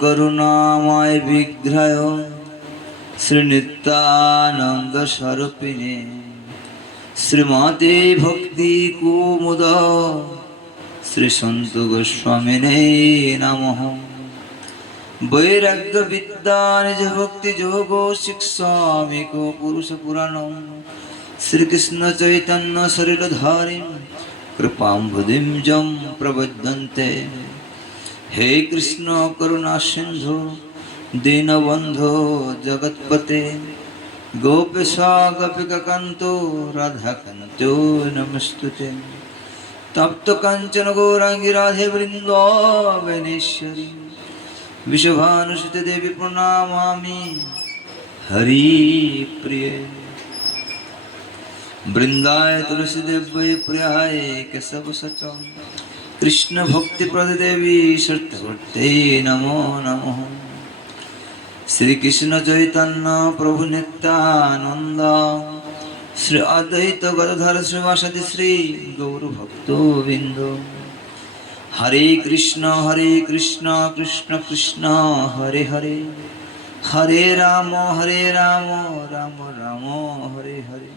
করুণাময় বিগ্রহ শ্রী নিত্যানন্দ স্বরূপিণী শ্রীমতে ভক্তি কুমুদ শ্রী সন্ত গোস্বামিনে নমঃ। বৈরাগ্য বিদ্যা নিজ ভক্তি যোগ শিক্ষামিক পুরুষ পুরাণ শ্রীকৃষ্ণ চৈতন্য শরীরধারী কৃপাম্বুদিম জম প্রবদ্ধন্তে হে কৃষ্ণ করুণা সিন্ধু দীনবন্ধু জগৎপতে গোপেশ গোপিকান্ত রাধাকান্ত নমস্তুতে তপ্ত কাঞ্চন গৌরাঙ্গী রাধে বৃন্দাবনেশ্বরী विश्वभानुसुते देवी प्रणामामि हरि प्रिय वृंदाय तुलसी देव्य प्रियाय केशव सच কৃষ্ণ ভক্তি প্রতিদেবী সত্যভূর্তে নমো নম। শ্রীকৃষ্ণ চৈতন্য প্রভু নিত্যানন্দ। শ্রী অদ্বৈত গদাধর শ্রীবাসী শ্রী গৌরভক্ত বিন্দ হরে কৃষ্ণ হরে কৃষ্ণ কৃষ্ণ কৃষ্ণ, হরে হরে। হরে রাম হরে রাম রাম রাম, হরে হরে।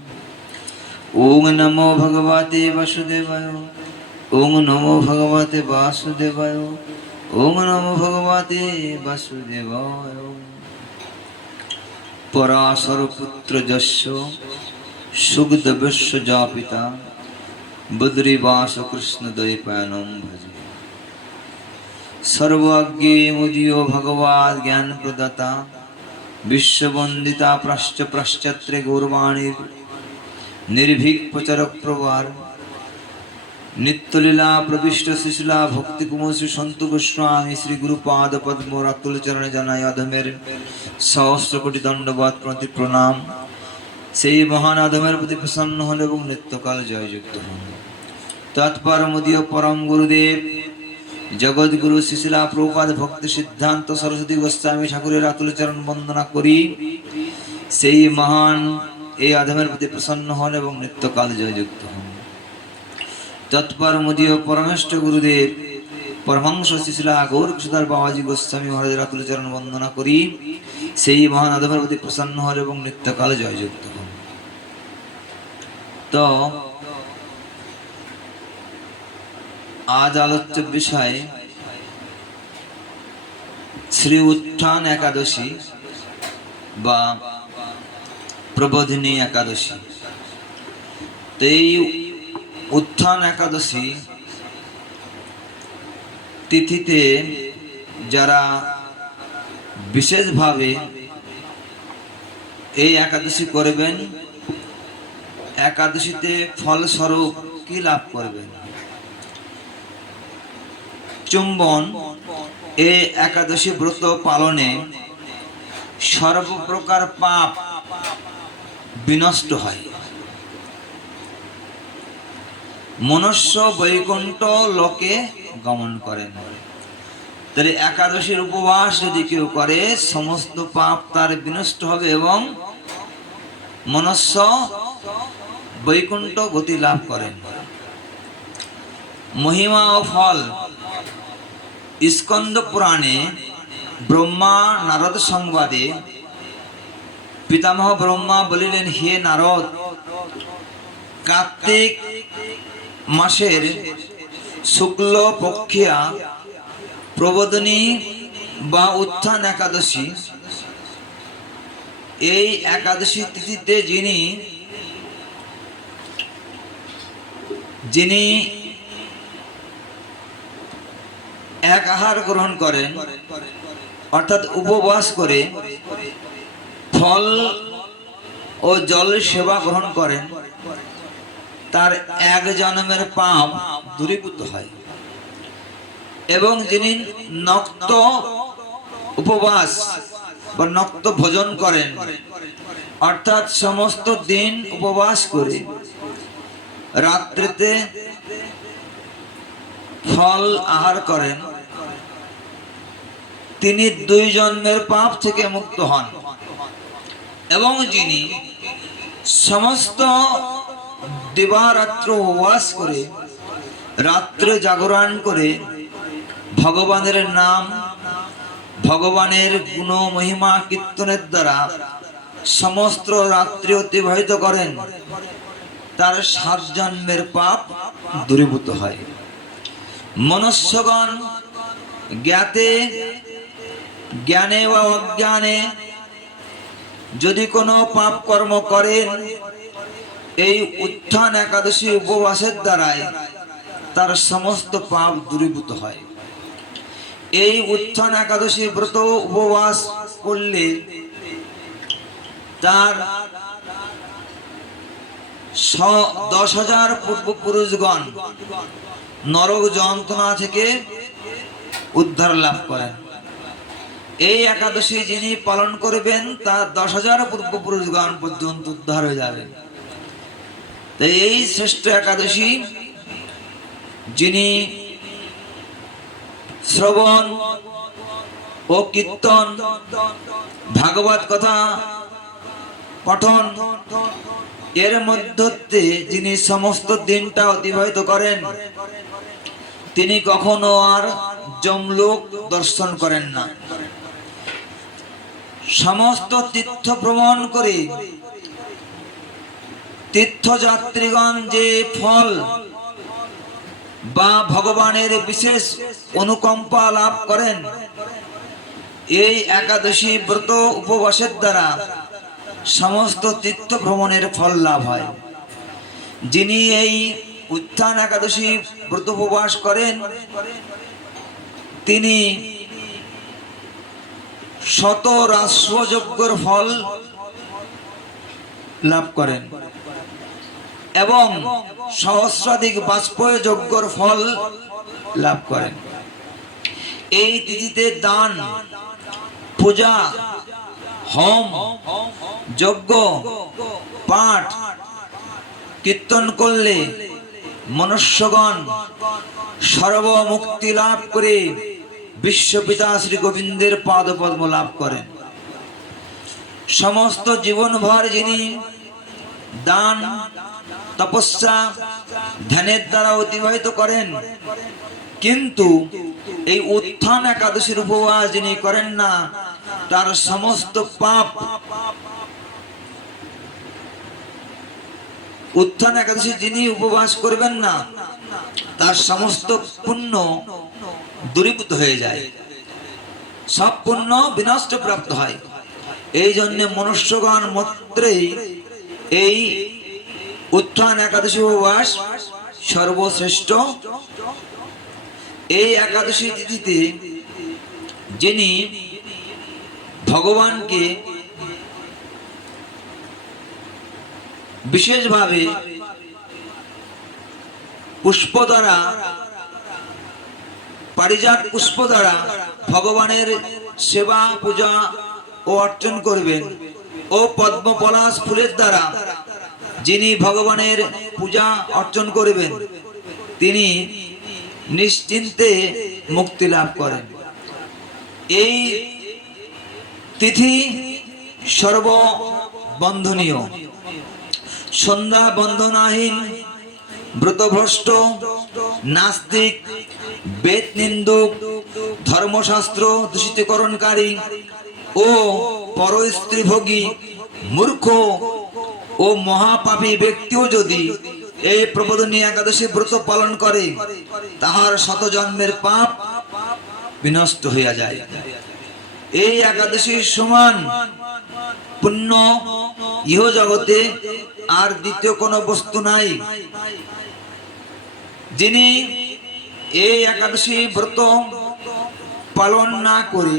ওং নমো ভগবতে বাসুদেবায়। ওং নমো ভগবতে বাসুদেবায়, ওং নমো ভগবতে বাসুদেবায়। পরাশর পুত্র যস্য সুখদেবস্য যা পিতা বদ্রীবাস কৃষ্ণ দ্বৈপায়নম ভজে। সর্বজ্ঞে মুদীয় ভগবাদ জ্ঞান প্রদাতা বিশ্ববন্দিতা প্রাশ্চ পাশ্চাত্রে গৌরবাণীর নির্ভীক প্রচারক প্রবার নিত্যলীলা প্রবিষ্ট শিশুলা ভক্তি কুমার শ্রী সন্ত গোস্বামী শ্রী গুরুপাদ পদ্ম রাতুল চরণে জানাই অধমের সহস্র কোটি দণ্ডবাদ প্রতি প্রণাম। সেই মহান আধমের প্রতি প্রসন্ন হন এবং নিত্যকাল জয়যুক্ত হন। তৎপর মুদীয় পরম গুরুদেব জগৎগুরু শিশিলা প্রপাদ ভক্তি সিদ্ধান্ত সরস্বতী গোস্বামী ঠাকুরের আতুল চরণ বন্দনা করি। সেই মহান এই আধমের প্রতি প্রসন্ন হন এবং নিত্যকাল জয়যুক্ত হন। তৎপর মুদীয় পরমেষ্ট গুরুদেব। পরমাংশ শিশিলা গৌর বাবাজি গোস্বামী মহারাজের আতুল চরণ বন্দনা করি। সেই মহান আধমের প্রতি প্রসন্ন হন এবং নিত্যকাল জয়যুক্ত হন। তো, আজ আলোচ্য বিষয় শ্রী উত্থান একাদশী বা প্রবোধিনী একাদশী। তো এই উত্থান একাদশী তিথিতে যারা বিশেষভাবে এই একাদশী করবেন, একাদশীতে ফলস্বরূপ কি লাভ করবেন? চুম্বন এ একাদশী ব্রত পালনে সর্বপ্রকার পাপ বিনষ্ট হয়। মনুষ্য বৈকুণ্ঠ লোকে গমন করেন তাহলে একাদশীর উপবাস যদি কেউ করে, সমস্ত পাপ তার বিনষ্ট হবে এবং মনুষ্য বৈকুণ্ঠ গতি লাভ করেন মহিমা ও ফল। স্কন্দ পুরাণে ব্রহ্মা নারদ সংবাদে পিতামহ ব্রহ্মা বলিলেন, হে নারদ, কার্তিক মাসের শুক্ল পক্ষিয়া প্রবোধনী বা উত্থান একাদশী। এই একাদশী তিথিতে যিনি যিনি এক আহার গ্রহণ করেন, অর্থাৎ উপবাস করে, ফল ও জল সেবা গ্রহণ করেন তার এক জন্মের পাপ দূরীভূত হয়। এবং যিনি নক্ত উপবাস বা নক্ত ভোজন করেন, অর্থাৎ সমস্ত দিন উপবাস করে, রাত্রিতে ফল আহার করেন, তিনি দুই জন্মের পাপ থেকে মুক্ত হন। এবং যিনি সমস্ত দিবারাত্র উপবাস করে রাত্রে জাগরণ করে ভগবানের নাম, ভগবানের গুণ মহিমা কীর্তনের দ্বারা সমস্ত রাত্রি অতিবাহিত করেন। তার সাত জন্মের পাপ দূরীভূত হয়। মনুষ্যগণ জ্ঞাতে, জ্ঞানে বা অজ্ঞানে যদি কোনো পাপ কর্ম করেন এই উত্থান একাদশী উপবাসের দ্বারাই তার সমস্ত পাপ দূরীভূত হয়। এই উত্থান একাদশী ব্রত উপবাস করলে তার দশ হাজার পূর্বপুরুষগণ নরক যন্ত্রণা থেকে উদ্ধার লাভ করেন। এই একাদশী যিনি পালন করবেন, তার দশ হাজার পূর্বপুরুষগণ পর্যন্ত উদ্ধার হয়ে যাবে। তাই এই শ্রেষ্ঠ একাদশী যিনি শ্রবণ ও কীর্তন, ভাগবত কথা পঠন, এর মধ্যে যিনি সমস্ত দিনটা অতিবাহিত করেন, তিনি কখনো আর জমলোক দর্শন করেন না। সমস্ত তীর্থ ভ্রমণ করে তীর্থযাত্রীগণ যে ফল বা ভগবানের বিশেষ অনুকম্পা লাভ করেন, এই একাদশী ব্রত উপবাসের দ্বারা সমস্ত তীর্থ ভ্রমণের ফল লাভ হয়। যিনি এই উত্থান একাদশী ব্রত উপবাস করেন, তিনি শত রাষ্ট্রযজ্ঞর ফল লাভ করেন। এবং সহস্রাধিক বাষ্পয় যজ্ঞর ফল লাভ করেন। এই তিথিতে দান, পূজা, হোম, যজ্ঞ, পাঠ, কীর্তন করলে মনুষ্যগণ সর্বমুক্তি লাভ করে বিশ্বপিতা শ্রী গোবিন্দের পাদপদ্ম লাভ করেন। সমস্ত জীবনভর যিনি দান, তপস্যা ধ্যানের দ্বারা অতিবাহিত করেন। কিন্তু এই উত্থান একাদশীর উপবাস যিনি করেন না, তার সমস্ত পাপ উত্থান একাদশী যিনি উপবাস করবেন না, তার সমস্ত পুণ্য দূরীভূত হয়ে যায়। সব পুণ্য বিনষ্ট প্রাপ্ত হয়। এই জন্য মনুষ্যগণ মাত্রেই এই উত্থান একাদশী উপবাস সর্বশ্রেষ্ঠ। এই একাদশী তিথিতে যিনি ভগবানকে বিশেষভাবে পুষ্প দ্বারা, পারিজাত পুষ্প দ্বারা ভগবানের সেবা, পূজা ও অর্জন করবেন। ও পদ্ম পলাশ ফুলের দ্বারা যিনি ভগবানের পূজা অর্চন করবেন, তিনি নিশ্চিন্তে মুক্তি লাভ করেন। এই তিথি সর্ববন্ধনীয়। সন্ধ্যা বন্ধনাহীন, ব্রতভ্রষ্ট, নাস্তিক বেদ নিন্দুক ধর্মশাস্ত্র দূষিতকরণকারী ও পরস্ত্রীভোগী মূর্খ ও মহাপাপী ব্যক্তিও যদি এই প্রবোধনী একাদশী ব্রত পালন করে, তাহার শত জন্মের পাপ বিনষ্ট হইয়া যায়। এই একাদশীর সমান পুণ্য ইহ জগতে আর দ্বিতীয় কোনো বস্তু নাই। যিনি এই একাদশী ব্রত পালন না করে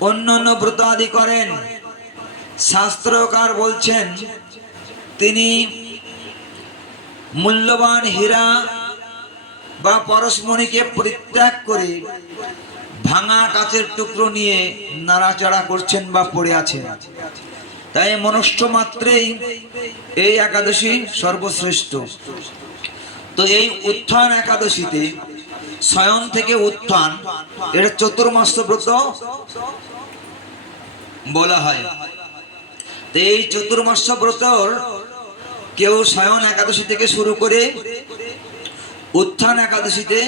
অন্যান্য ব্রত আদি করেন। শাস্ত্রকার বলছেন, তিনি মূল্যবান হীরা বা পরশমণিকে পরিত্যাগ করে ভাঙা কাচের টুকরো নিয়ে নাড়াচাড়া করছেন বা পড়ে আছেন। তাই মনুষ্য মাত্রেই এই একাদশী সর্বশ্রেষ্ঠ। তো এই উত্থান একাদশীতে শয়ন থেকে উত্থান। এটা চতুর্মাস ব্রত বলা হয়। এই চতুর্মাস ব্রতর কেউ শয়ন একাদশী থেকে শুরু করে উত্থান একাদশীতে,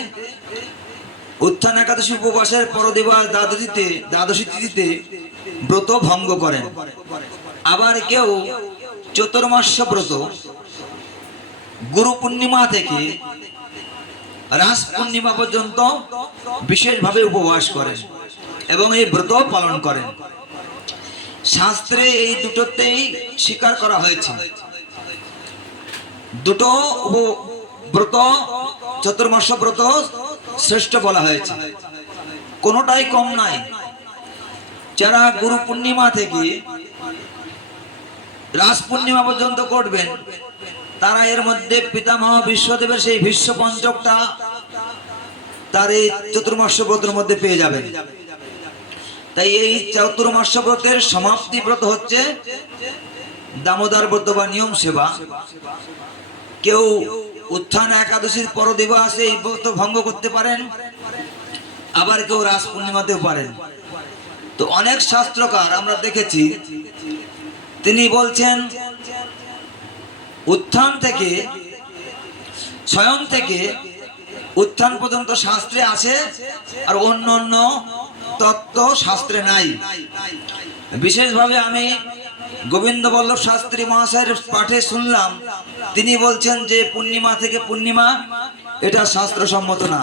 উত্থান একাদশী উপবাসের পরদিবস দ্বাদশীতে, দ্বাদশী তিথিতে ব্রত ভঙ্গ করেন। আবার কেউ চতুর্মাস ব্রত গুরু পূর্ণিমা থেকে রাস পূর্ণিমা পর্যন্ত বিশেষভাবে উপবাস করেন এবং এই ব্রত পালন করেন। শাস্ত্রে এই দুটোতেই স্বীকার করা হয়েছে। দুটো ব্রত চতুর্মাস ব্রত শ্রেষ্ঠ বলা হয়েছে। কোনোটাই কম নাই। যারা গুরু পূর্ণিমা থেকে রাস পূর্ণিমা পর্যন্ত করবেন তারা এর মধ্যে পিতামহ বিশ্বদেবের সেই বিশ্ব পঞ্চকটা তার এই চতুর্মাস ব্রতের মধ্যে পেয়ে যাবেন। তাই এই চতুর্মাস ব্রতের সমাপ্তি ব্রত হচ্ছে দামোদর ব্রত বা নিয়ম সেবা। কেউ উত্থান একাদশীর পরদিবস এই ব্রত ভঙ্গ করতে পারেন, আবার কেউ রাস পূর্ণিমাতেও পারেন। তো অনেক শাস্ত্রকার আমরা দেখেছি, তিনি বলছেন উত্থান থেকে, স্বয়ং থেকে উত্থান পর্যন্ত শাস্ত্রে আছে, আর অন্য অন্য তত্ত্ব শাস্ত্রে নাই। বিশেষভাবে আমি গোবিন্দ বল্লভ শাস্ত্রী মহাশয়ের পাঠে শুনলাম, তিনি বলছেন যে পূর্ণিমা থেকে পূর্ণিমা, এটা শাস্ত্রসম্মত না।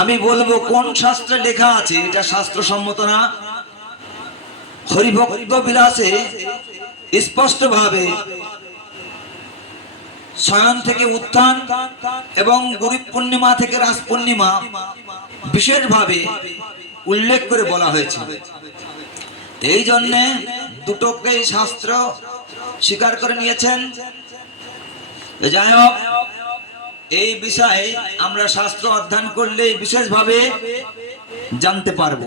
আমি বলব কোন শাস্ত্রে লেখা আছে, এটা শাস্ত্রসম্মত না। হরিভক্ত বিলাসে স্পষ্ট ভাবে শয়ন থেকে উত্থান এবং গরিব পূর্ণিমা থেকে রাস পূর্ণিমা বিশেষভাবে উল্লেখ করে বলা হয়েছে। এই জন্যে দুটোকেই শাস্ত্র স্বীকার করে নিয়েছেন। যাই হোক, এই বিষয়ে আমরা শাস্ত্র অধ্যয়ন করলে বিশেষভাবে জানতে পারব।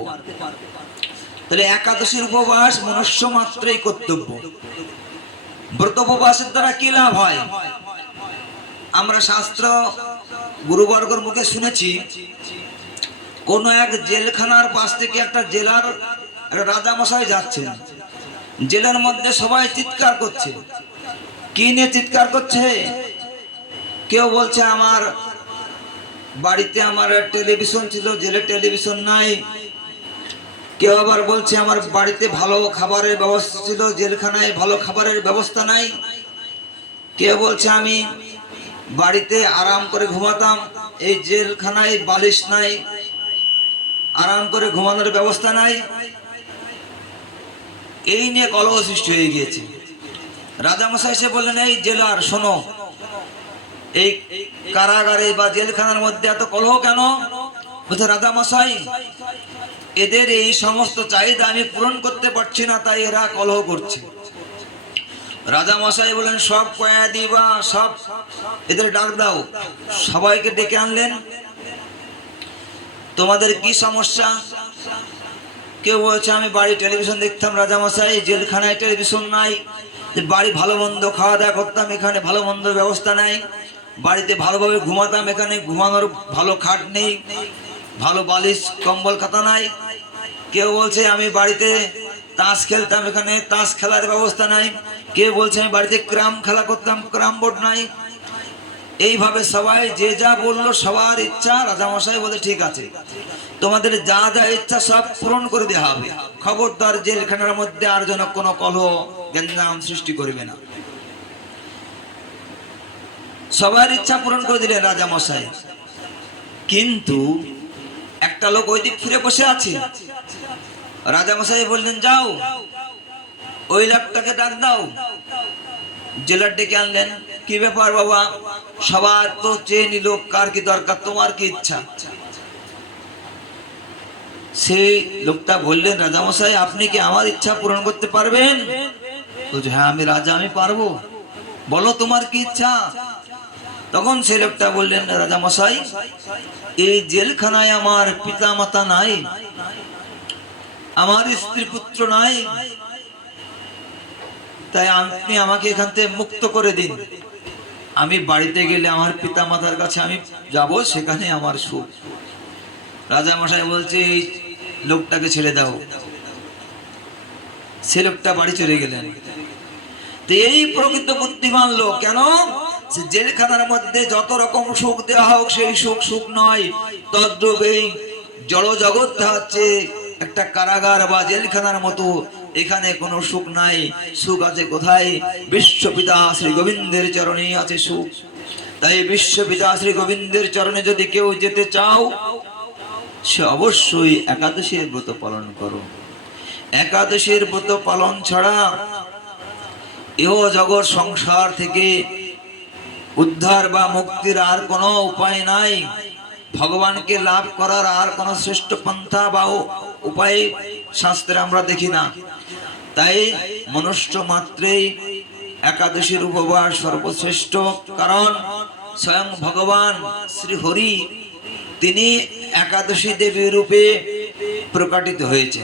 তাহলে একাদশীর উপবাস মনুষ্য মাত্রই কর্তব্য। ব্রত উপবাসের দ্বারা কি লাভ হয়? আমরা শাস্ত্র গুরুবর্গর মুখে শুনেছি, কোন এক জেলখানার পাশ থেকে একটা জেলার একটা রাজা মশাই যাচ্ছেন। জেলের মধ্যে সবাই চিৎকার করছে। কি নিয়ে চিৎকার করছে? কেউ বলছে, আমার বাড়িতে আমার টেলিভিশন ছিল, জেলে টেলিভিশন নাই। কেউ আবার বলছে, আমার বাড়িতে ভালো খাবারের ব্যবস্থা ছিল, জেলখানায় ভালো খাবারের ব্যবস্থা নাই। কেউ বলছে, আমি বাড়িতে আরাম করে ঘুমাতাম, এই জেলখানায় বালিশ নাই, আরাম করে ঘুমানোর ব্যবস্থা নাই। এই নিয়ে কলহ সৃষ্টি হয়ে গিয়েছে। রাজামশাই সে বললেন, এই জেলার শোনো, এই কারাগারে বা জেলখানার মধ্যে এত কলহ কেন? বলছে, রাজামশাই, এদের এই সমস্ত চাহিদা আমি পূরণ করতে পারছি না, তাই এরা কলহ করছে। রাজা মশাই বলেন, সব কয়াদি বা সব। এদের ডাক দাও। সবাইকে ডেকে আনলেন। তোমাদের কি সমস্যা? কেউ বলছে, আমি বাড়ি টেলিভিশন দেখতাম রাজা মশাই জেলখানায় টেলিভিশন নাই। বাড়ি ভালো মন্দ খাওয়া দাওয়া করতাম, এখানে ভালো মন্দ ব্যবস্থা নাই। বাড়িতে ভালোভাবে ঘুমাতাম, এখানে ঘুমানোর ভালো খাট নেই, ভালো বালিশ, কম্বল খাতা নাই। কেউ বলছে, আমি বাড়িতে তাস খেলতাম এখানে, তাস খেলার ব্যবস্থা নাই। কে বলছে, আমি বাড়িতে ক্রাম খেলা করতাম, ক্রাম বোর্ড নাই। এইভাবে সবাই যে যা বলল, সবার ইচ্ছা, রাজামশাই বলে ঠিক আছে। তোমাদের যা যা ইচ্ছা সব পূরণ করে দেওয়া হবে। খবরদার জেলখানার মধ্যে আর যেন কোনো কলহ গেঞ্জাম সৃষ্টি করবে না। সবার ইচ্ছা পূরণ করে দিলেন রাজামশাই। কিন্তু একটা লোক ওই দিক ফিরে বসে আছে। রাজামশাই বললেন, যাও, ওই লোকটাকে ডাক দাও। জেলার ডেকে আনলেন, কি ব্যাপার বাবা? সবার তো চেয়ে নিল, কার কি দরকার, তোমার কি ইচ্ছা? সেই লোকটা বললেন, রাজামশাই, আপনি কি আমার ইচ্ছা পূরণ করতে পারবেন? বলছে হ্যাঁ আমি রাজা, আমি পারব। বলো, তোমার কি ইচ্ছা? তখন সে লোকটা বললেন, রাজামশাই, এই জেলখানায় আমার পিতা মাতা নাই। আমার স্ত্রী পুত্র নাই তাই আপনি আমাকে এখান থেকে মুক্ত করে দিন। আমি বাড়িতে গেলে আমার পিতা মাতার কাছে আমি যাব, সেখানে আমার সুখ। রাজা মশাই বলছে, এই লোকটাকে ছেড়ে দাও। সে লোকটা বাড়ি চলে গেলেন। তো এই প্রকৃত বুদ্ধিমান লোক, কেন? জেলখানার মধ্যে যত রকম সুখ দেওয়া হোক, সেই সুখ সুখ নয়। তদ্রূপ এই জড় জগৎটা হচ্ছে একটা কারাগার বা জেলখানার মতো। এখানে কোনো সুখ নাই। সুখ আছে কোথায়? বিশ্বপিতা শ্রী গোবিন্দের চরণে আছে সুখ। তাই বিশ্বপিতা শ্রী গোবিন্দের চরণে যদি কেউ যেতে চাও, সে অবশ্যই একাদশীর ব্রত পালন করো। একাদশীর ব্রত পালন ছাড়া এহ জগৎ সংসার থেকে উদ্ধার বা মুক্তির আর কোনো উপায় নাই। ভগবানকে লাভ করার আর কোনো শ্রেষ্ঠ পন্থা বা উপায় শাস্ত্রে আমরা দেখি না। তাই মনুষ্য মাত্রেই একাদশীর উপবাস সর্বশ্রেষ্ঠ। কারণ স্বয়ং ভগবান শ্রী হরি তিনি একাদশী দেবী রূপে প্রকাটিত হয়েছে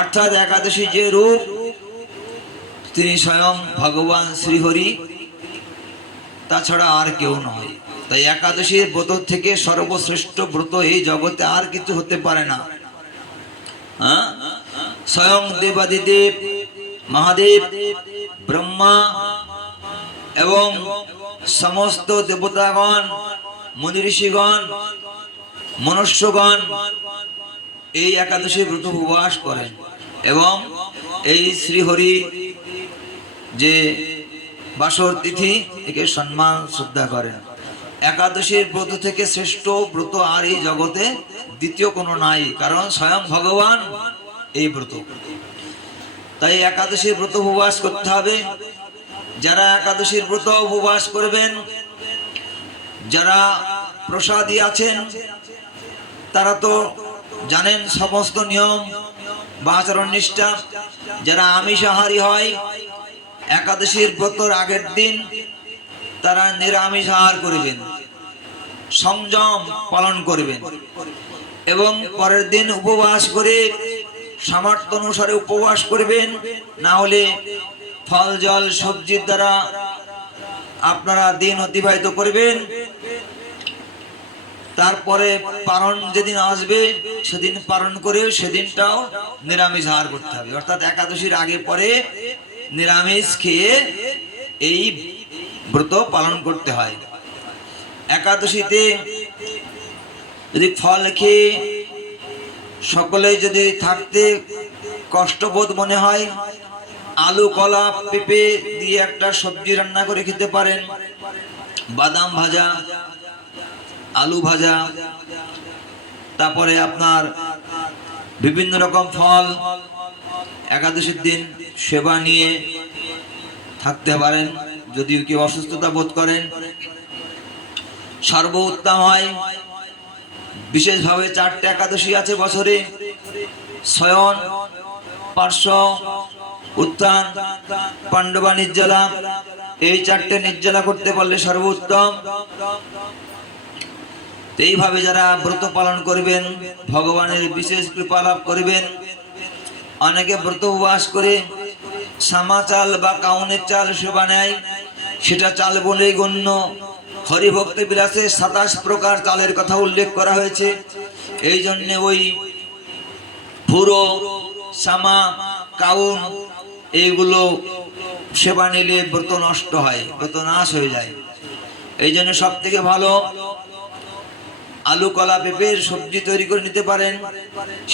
অর্থাৎ একাদশী যে রূপ তিনি স্বয়ং ভগবান শ্রীহরি তাছাড়া আর কেউ নয়। তাই একাদশীর ব্রত থেকে সর্বশ্রেষ্ঠ ব্রত এই জগতে আর কিছু হতে পারে না হ্যাঁ? স্বয়ং দেবাদিদেব, মহাদেব, ব্রহ্মা এবং সমস্ত দেবতাগণ মুনি ঋষিগণ মনুষ্যগণ এই একাদশী ব্রত উপবাস করেন এবং এই শ্রীহরি যে বাসর তিথি, একে সম্মান, শ্রদ্ধা করেন একাদশীর ব্রত থেকে শ্রেষ্ঠ ব্রত আর এই জগতে দ্বিতীয় কোনো নাই, কারণ স্বয়ং ভগবান এই ব্রত। তাই একাদশীর ব্রত উপবাস করতে হবে। যারা একাদশীর ব্রত উপবাস করবেন, যারা প্রসাদী আছেন, তারা তো জানেন সমস্ত নিয়ম বা আচরণ নিষ্ঠা। যারা আমিষাহারী হয়, একাদশীর ব্রতর আগের দিন তারা নিরামিষ আহার করবেন। সংযম পালন করবেন। এবং পরের দিন উপবাস করে সামর্থ্য অনুসারে উপবাস করবেন। না হলে ফল, জল সবজির দ্বারা আপনারা দিন অতিবাহিত করবেন। তারপরে পালন যেদিন আসবে, সেদিন পালন করে সেদিনটাও নিরামিষ আহার করতে হবে। অর্থাৎ একাদশীর আগে পরে নিরামিষ খেয়ে এই ব্রত পালন করতে হয়। একাদশীতে যদি ফল খেয়ে সকলে যদি থাকতে কষ্টবোধ মনে হয়, আলু, কলা, পেঁপে দিয়ে একটা সবজি রান্না করে খেতে পারেন। বাদাম ভাজা, আলু ভাজা, তারপরে আপনার বিভিন্ন রকম ফল একাদশীর দিন সেবা নিয়ে থাকতে পারেন যদি কেউ অসুস্থতা বোধ করেন। সর্ব উত্তম হয়। বিশেষভাবে চারটে একাদশী আছে বছরে। শয়ন পার্শ্ব, উত্থান, পাণ্ডবা নির্জলা। এই চারটে নির্জলা করতে পারলে সর্বোত্তম। এইভাবে যারা ব্রত পালন করবেন, ভগবানের বিশেষ কৃপা লাভ করবেন, অনেকে ব্রত উপবাস করে সামা চাল বা কাউনের চাল সেবা নেয়, সেটা চাল বলেই গণ্য। হরিভক্তি বিলাসে সাতাশ প্রকার চালের কথা উল্লেখ করা হয়েছে। এই জন্যে ওই পুরো সামা কাউন এইগুলো সেবা নিলে ব্রত নষ্ট হয়, ব্রত নাশ হয়ে যায়। এই জন্য সব থেকে ভালো আলু কলা পেঁপের সবজি তৈরি করে নিতে পারেন।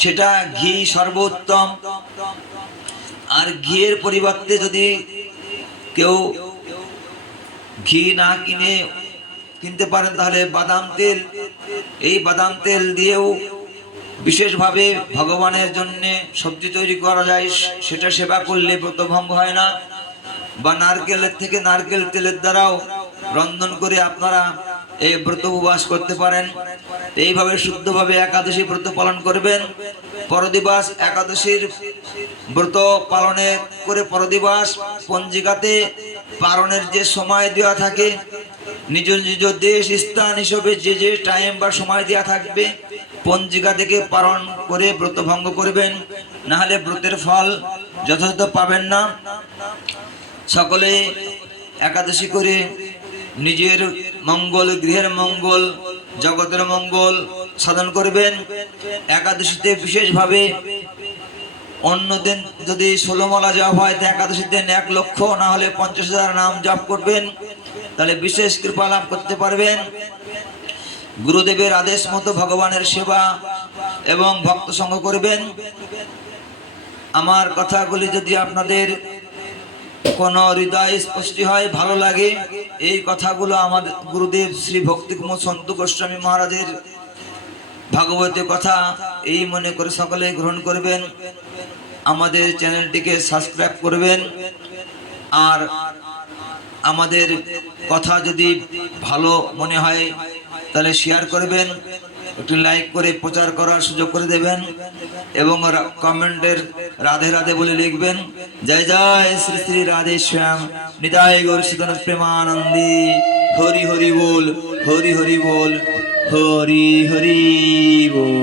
সেটা ঘি সর্বোত্তম। আর ঘিয়ের পরিবর্তে যদি কেউ ঘি না কিনে কিনতে পারেন তাহলে বাদাম তেল। এই বাদাম তেল দিয়েও বিশেষভাবে ভগবানের জন্য সবজি তৈরি করা যায়, সেটা সেবা করলে ব্রতভঙ্গ হয় না। বা নারকেলের থেকে নারকেল তেলের দ্বারাও রন্ধন করে আপনারা এই ব্রত উপবাস করতে পারেন। এইভাবে শুদ্ধভাবে একাদশী ব্রত পালন করবেন। পরদিবাস একাদশীর ব্রত পালনে করে পরদিবাস পঞ্জিকাতে পালনের যে সময় দেওয়া থাকে নিজ নিজ দেশ স্থান হিসেবে যে যে টাইম বা সময় দেওয়া থাকবে, পঞ্জিকা থেকে পালন করে ব্রত ভঙ্গ করবেন। না হলে ব্রতের ফল যথাযথ পাবেন না। সকলে একাদশী করে নিজের মঙ্গল, গৃহের মঙ্গল, জগতের মঙ্গল সাধন করবেন। একাদশীতে বিশেষভাবে অন্য দিন যদি ষোলোমালা জপ হয়, তো একাদশীর দিন এক লক্ষ না হলে পঞ্চাশ হাজার নাম জপ করবেন। তাহলে বিশেষ কৃপা লাভ করতে পারবেন। গুরুদেবের আদেশ মতো ভগবানের সেবা এবং ভক্ত সঙ্গ করবেন। আমার কথাগুলি যদি আপনাদের কোনো হৃদয় স্পষ্টি হয়, ভালো লাগে, এই কথাগুলো আমাদের গুরুদেব শ্রী ভক্তি কুমার সন্ত গোস্বামী মহারাজের ভাগবতীয় কথা এই মনে করে সকলে গ্রহণ করবেন। আমাদের চ্যানেলটিকে সাবস্ক্রাইব করবেন। আর আমাদের কথা যদি ভালো মনে হয়, তাহলে শেয়ার করবেন, একটু লাইক করে প্রচার করার সুযোগ করে দেবেন, এবং কমেন্টের রাধে রাধে বলে লিখবেন, জয় জয় শ্রী শ্রী রাধে শ্যাম, নিতাই গৌর সুতন প্রেমানন্দী, হরি হরি বল, হরি হরি বল, হরি হরি বল।